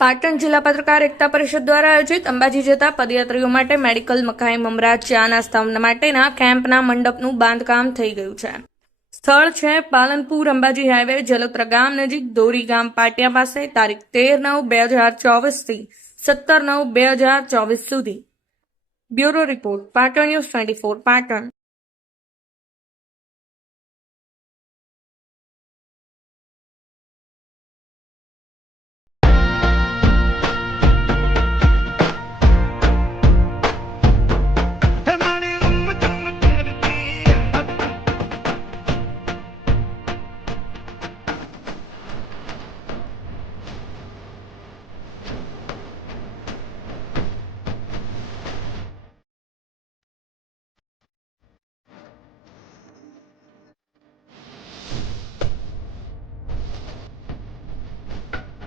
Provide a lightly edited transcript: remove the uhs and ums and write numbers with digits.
પાટણ જિલ્લા પત્રકાર એકતા પરિષદ દ્વારા આયોજિત અંબાજી જતા પદયાત્રીઓ માટે મેડિકલ મકાઈ મમરા ચા નાસ્તા માટેના કેમ્પના મંડપનું બાંધકામ થઈ ગયું છે। સ્થળ છે પાલનપુર અંબાજી હાઈવે જલોત્રા ગામ નજીક દોરી ગામ પાટિયા પાસે। તારીખ 13/9/2024 થી 17/9/2024 સુધી। Bureau report Patan news 24 Patan.